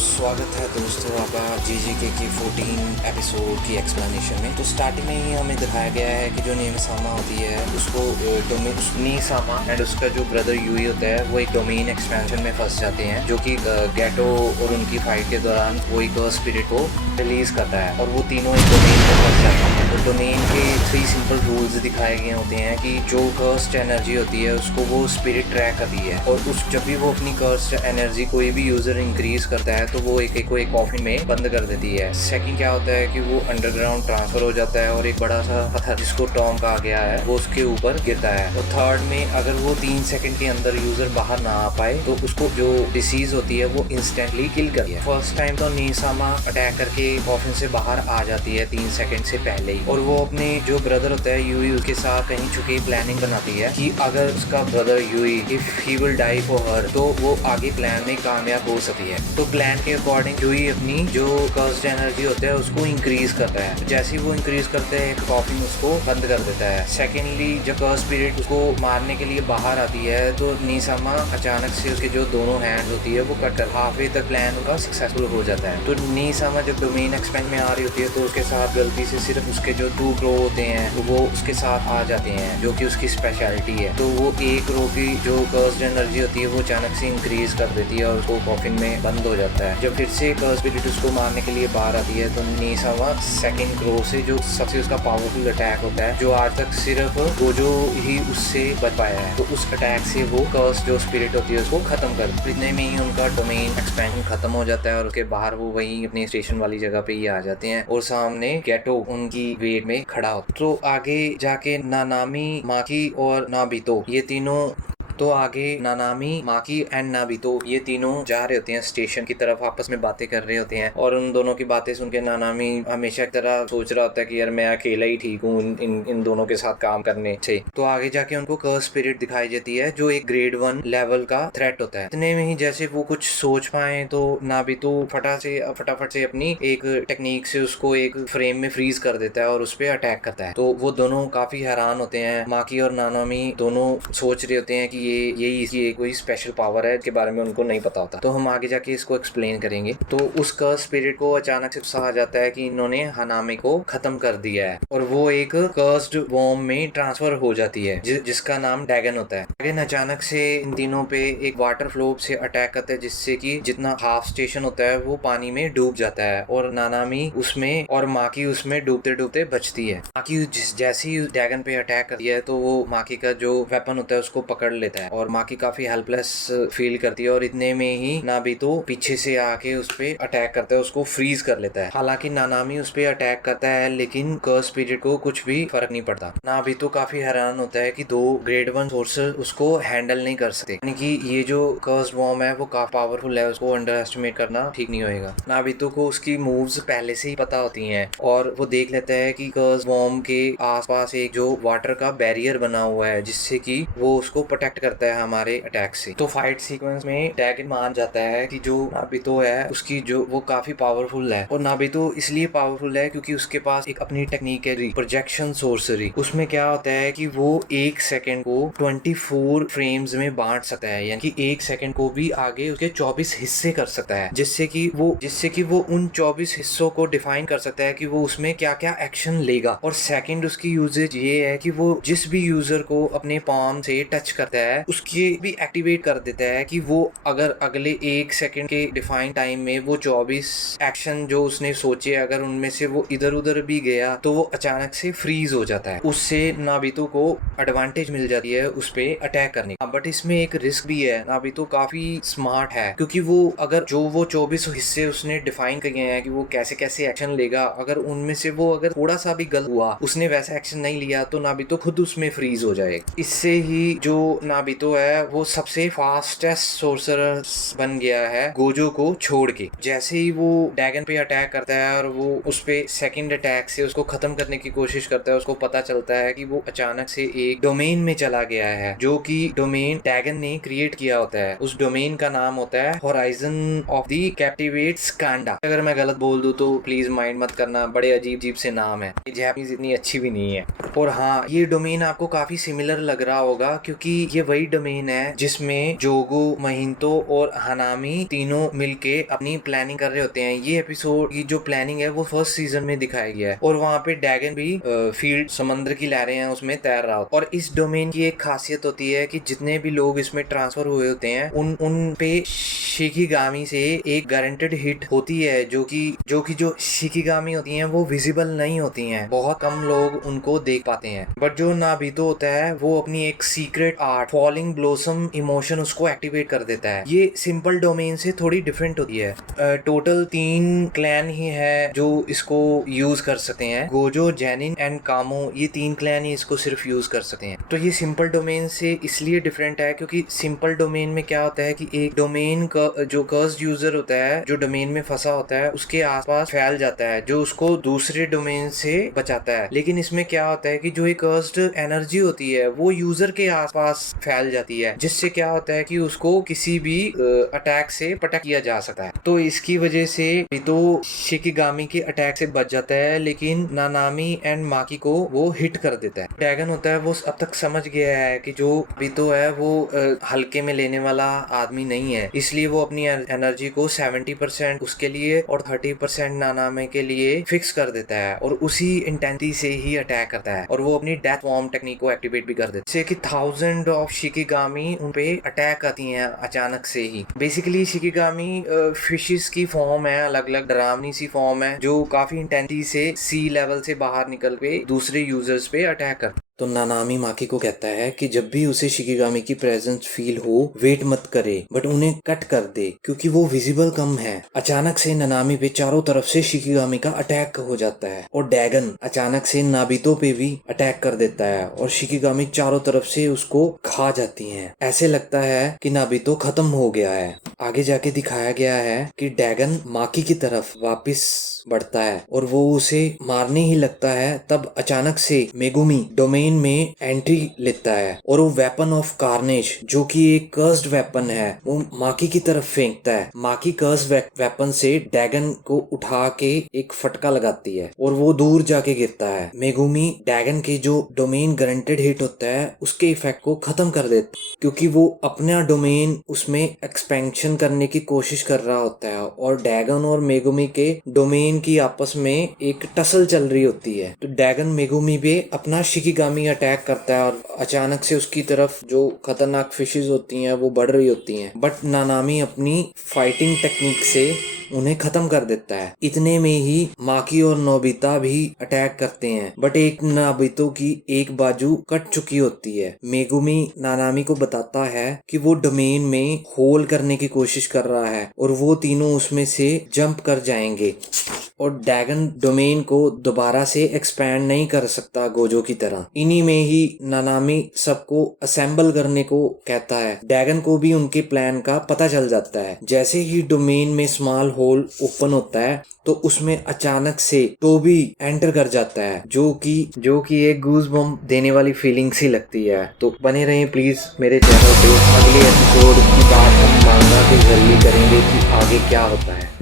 स्वागत है दोस्तों आपका जीजीके की 14 एपिसोड की एक्सप्लेनेशन में। तो स्टार्टिंग में ही हमें दिखाया गया है कि जो नेमसामा होती है उसको नीसामा एंड उसका जो ब्रदर यूई होता है वो एक डोमेन एक्सपेंशन में फंस जाते हैं, जो कि गैटो और उनकी फाइट के दौरान वो एक स्पिरिट को रिलीज करता है और वो तीनों एक डोमेन में फंस जाते हैं। तो डोमेन के 3 सिंपल रूल्स दिखाए गए होते हैं कि जो कर्स्ड एनर्जी होती है उसको वो स्पिरिट ट्रैक करती है और उस जब भी वो अपनी कर्स्ड एनर्जी कोई भी यूजर इंक्रीज करता है तो वो एक कॉफिन में बंद कर देती है। सेकंड क्या होता है कि वो अंडरग्राउंड ट्रांसफर हो जाता है और एक बड़ा सा पत्थर जिसको टॉम कहा गया है वो उसके ऊपर गिरता है। और थर्ड में अगर वो 3 सेकंड के अंदर यूजर बाहर ना आ पाए तो उसको जो डिसीज होती है वो इंस्टेंटली किल करती है। फर्स्ट टाइम तो नीसामा अटैक करके कॉफिन से बाहर आ जाती है 3 सेकंड से पहले ही, और वो अपने जो ब्रदर होता है यूई उसके साथ कहीं छुपी प्लानिंग बनाती है कि अगर उसका ब्रदर यूई if he will die for her तो वो आगे प्लान में कामयाब हो सकती है। तो प्लान के अकॉर्डिंग यूई अपनी जो कर्स्ड एनर्जी होता है उसको इंक्रीज करता है। जैसे ही वो इंक्रीज करते हैं कॉफिन उसको बंद कर देता है। सेकेंडली जब कर्स्ड स्पिरिट उसको मारने के लिए बाहर आती है तो नीसामा अचानक से उसके जो दोनों हैंड होती है वो कट कर हाफवे तक प्लान उनका सक्सेसफुल हो जाता है। तो नीसामा जब डोमेन एक्सपेंड में आ रही होती है तो उसके साथ गलती से सिर्फ उसके जो 2 रो होते हैं तो वो उसके साथ आ जाते हैं, जो कि उसकी स्पेशलिटी है। तो वो एक रो की जो कर्स्ड एनर्जी होती है वो अचानक से इंक्रीज कर देती है और उसको कॉफिन में बंद हो जाता है। जब फिर से कर्स्ड स्पिरिट उसको मारने के लिए बाहर आती है तो नीसामा सेकंड रो से जो सबसे उसका पावरफुल अटैक होता है जो आज तक सिर्फ गोजो ही उससे बच पाया है, तो उस अटैक से वो कर्स्ड जो स्पिरिट होती है उसको खत्म कर इतने में ही उनका डोमेन एक्सपेंशन खत्म हो जाता है और उसके बाहर वो वहीं अपनी स्टेशन वाली जगह पे ही आ जाते हैं और सामने गैटो उनकी वेट में खड़ा होता है। तो आगे जाके नानामी, माकी और नाबितो ये तीनों नानामी, माकी एंड नाबितो ये तीनों जा रहे होते हैं स्टेशन की तरफ, आपस में बातें कर रहे होते हैं और उन दोनों की बातें सुन के नानामी हमेशा की तरह सोच रहा होता है कि यार मैं अकेला ही ठीक हूँ इन दोनों के साथ काम करने से। तो आगे जाके उनको कर्स स्पिरिट दिखाई देती है जो एक ग्रेड 1 लेवल का थ्रेट होता है। इतने में ही जैसे वो कुछ सोच पाए तो नाबितो फटाफट से अपनी एक टेक्निक से उसको एक फ्रेम में फ्रीज कर देता है और उस पर अटैक करता है। तो वो दोनों काफी हैरान होते हैं। माकी और नानामी दोनों सोच रहे होते हैं कि यही इसकी कोई स्पेशल पावर है के बारे में उनको नहीं पता होता। तो हम आगे जाके इसको एक्सप्लेन करेंगे। तो उस कर्स स्पिरिट को अचानक से गुस्सा आ जाता है कि इन्होंने हनामी को खत्म कर दिया है और वो एक कर्स्ड वॉर्म में ट्रांसफर हो जाती है जिसका नाम डैगन होता है। डैगन अचानक से इन तीनों पे एक वाटर फ्लो से अटैक करता है जिससे कि जितना हाफ स्टेशन होता है वो पानी में डूब जाता है और नानामी उसमें और माकी उसमें डूबते डूबते बचती है। माकी जैसे ही डैगन पे अटैक करती है तो वो माकी का जो वेपन होता है उसको पकड़ लेता है और माकी काफी हेल्पलेस फील करती है और इतने में ही नाबितो पीछे से आके उस पे अटैक करता है, उसको फ्रीज कर लेता है। हालांकि नानामी उस पे अटैक करता है लेकिन कर्स स्पिरिट को कुछ भी फर्क नहीं पड़ता। नाबितो काफी हैरान होता है कि 2 ग्रेड 1 सोर्सर उसको हैंडल नहीं कर सकते, यानी कि ये जो कर्स वॉर्म है वो काफी पावरफुल है, उसको अंडर एस्टिमेट करना ठीक नहीं होएगा। नाबितो को उसकी मूव्स पहले से ही पता होती हैं और वो देख लेता है कि कर्स वॉर्म के आसपास एक जो वाटर का बैरियर बना हुआ है जिससे कि वो उसको प्रोटेक्ट करता है हमारे अटैक से। तो फाइट सीक्वेंस में डैगन मान जाता है कि जो नाबितो है उसकी जो वो काफी पावरफुल है और नाबितो इसलिए पावरफुल है क्योंकि उसके पास एक अपनी टेक्निक है प्रोजेक्शन सोर्सरी। उसमें क्या होता है कि वो 1 सेकंड को 24 फ्रेम्स में बांट सकता है, यानी कि 1 सेकंड को भी आगे उसके 24 हिस्से कर सकता है जिससे कि वो उन 24 हिस्सों को डिफाइन कर सकता है कि वो उसमें क्या क्या एक्शन लेगा। और सेकंड उसकी यूजेज ये है कि वो जिस भी यूजर को अपने पाम से टच करता है उसके भी एक्टिवेट कर देता है कि वो अगर अगले 1 सेकंड के डिफाइंड टाइम में वो 24 एक्शन जो उसने सोचे अगर उनमें से वो इधर उधर भी गया तो वो अचानक से फ्रीज हो जाता है। उससे नाबितो को एडवांटेज मिल जाती है उस पे अटैक करने का। बट इसमें एक रिस्क भी है। नाबितो काफी स्मार्ट है क्योंकि वो 24 हिस्से उसने डिफाइन किए हैं कि वो कैसे कैसे एक्शन लेगा, अगर उनमें से वो अगर थोड़ा सा भी गलत हुआ उसने वैसा एक्शन नहीं लिया तो नाबितो खुद उसमें फ्रीज हो जाएगा। इससे ही जो नाबितो है वो सबसे फास्टेस्ट सोर्सरर बन गया है गोजो को छोड़ के। जैसे ही वो डैगन पे अटैक करता है और वो उस पे सेकंड अटैक से उसको खत्म करने की कोशिश करता है, उसको पता चलता है कि वो अचानक से एक डोमेन में चला गया है जो कि डोमेन डैगन ने क्रिएट किया होता है। उस डोमेन का नाम होता है होराइजन ऑफ द कैप्टिवेट स्कांडा। अगर मैं गलत बोल दूं तो प्लीज माइंड मत करना, बड़े अजीब अजीब से नाम है, जापानीज इतनी अच्छी भी नहीं है। और हाँ, ये डोमेन आपको काफी सिमिलर लग रहा होगा क्योंकि ये वही डोमेन है जिसमें जोगो, महिंतो और हनामी तीनों मिलके अपनी प्लानिंग कर रहे होते हैं। ये एपिसोड की जो प्लानिंग है वो फर्स्ट सीजन में दिखाया गया है और वहाँ पे डैगन भी फील्ड समंदर की लहरें हैं उसमें तैर रहा होता है। और इस डोमेन की एक खासियत होती है कि जितने भी लोग इसमें ट्रांसफर हुए होते हैं उन पे शिकिगामी से एक गारंटेड हिट होती है, जो शिकिगामी होती हैं वो विजिबल नहीं होती हैं, बहुत कम लोग उनको देख पाते हैं। बट जो नाबितो होता है वो अपनी एक secret art falling blossom emotion उसको एक्टिवेट कर देता है। ये सिंपल डोमेन से थोड़ी डिफरेंट होती है। टोटल 3 क्लैन ही है जो इसको यूज कर सकते हैं। गोजो, जेनिन एंड कामो, ये 3 क्लैन ही इसको सिर्फ यूज कर सकते हैं। तो ये सिंपल डोमेन से इसलिए डिफरेंट है क्योंकि सिंपल डोमेन में क्या होता है कि एक डोमेन का जो कर्स्ड यूजर होता है, जो डोमेन में फंसा होता है, उसके आसपास फैल जाता है जो उसको दूसरे डोमेन से बचाता है। लेकिन इसमें क्या होता है कि जो एक कर्स्ड एनर्जी होती है वो यूजर के आसपास फैल जाती है, जिससे क्या होता है कि उसको किसी भी अटैक से प्रोटेक्ट किया जा सकता है। तो इसकी वजह से तो शिकिगामी के अटैक से बच जाता है, लेकिन नानामी एंड माकी को वो हिट कर देता है। ड्रैगन होता है वो अब तक समझ गया है कि जो बितो है वो हल्के में लेने वाला आदमी नहीं है, इसलिए वो अपनी एनर्जी को 70% उसके लिए और 30% नानामे के लिए फिक्स कर देता है और उसी इंटेंसिटी से ही अटैक करता है और वो अपनी डेथ फॉर्म टेक्निक को एक्टिवेट भी कर देता है, जैसे कि 1000 ऑफ शिकिगामी उन पे अटैक आती हैं अचानक से ही। बेसिकली शिकिगामी फिशेस की फॉर्म है, अलग अलग डरावनी सी फॉर्म है जो काफी इंटेंसिटी से सी लेवल से बाहर निकल के दूसरे यूजर्स पे अटैक करता है। तो नानामी माकी को कहता है कि जब भी उसे शिकिगामी की प्रेजेंस फील हो वेट मत करे, बट उन्हें कट कर दे क्योंकि वो विजिबल कम है। अचानक से नानामी पे चारों तरफ से शिकिगामी का अटैक हो जाता है और डैगन अचानक से नाबितो पे भी अटैक कर देता है और शिकिगामी चारों तरफ से उसको खा जाती हैं। ऐसे लगता है कि नाबितो खत्म हो गया है। आगे जाके दिखाया गया है कि डैगन माकी की तरफ वापस बढ़ता है और वो उसे मारने ही लगता है, तब अचानक से मेगुमी डोमेन में एंट्री लेता है और वो वेपन ऑफ कार्नेज, जो कि एक कर्स्ड वेपन है, वो माकी की तरफ फेंकता है। माकी कर्स्ड वेपन से डैगन को उठा के एक फटका लगाती है और वो दूर जाके गिरता है। मेगुमी डैगन के जो डोमेन गारंटेड हिट होता है उसके इफेक्ट को खत्म कर देता है क्योंकि वो अपना डोमेन उसमें एक्सपेंशन करने की कोशिश कर रहा होता है और डैगन और मेगुमी के डोमेन की आपस में एक टसल चल रही होती है। तो डैगन मेगुमी पे अपना शिकिगामी अटैक करता है और अचानक से उसकी तरफ जो खतरनाक फिशेस होती हैं वो बढ़ रही होती हैं, बट नानामी अपनी फाइटिंग टेक्निक से उन्हें खत्म कर देता है। इतने में ही माकी और नोबिता भी अटैक करते हैं, बट एक नाबितो की एक बाजू कट चुकी होती है। मेगुमी नानामी को बताता है कि वो डोमेन में होल करने की कोशिश कर रहा है और वो तीनों उसमें से जंप कर जाएंगे और डैगन डोमेन को दोबारा से एक्सपैंड नहीं कर सकता गोजो की तरह। इन्हीं में ही नानामी सबको असेंबल करने को कहता है। डैगन को भी उनके प्लान का पता चल जाता है। जैसे ही डोमेन में स्मॉल होल ओपन होता है तो उसमें अचानक से टोबी एंटर कर जाता है, जो कि एक गूज बम्प देने वाली फीलिंग सी लगती है। तो बने रहें प्लीज मेरे चैनल पे। अगले एपिसोड की बात हम मांगा के जरिए करेंगे कि आगे क्या होता है।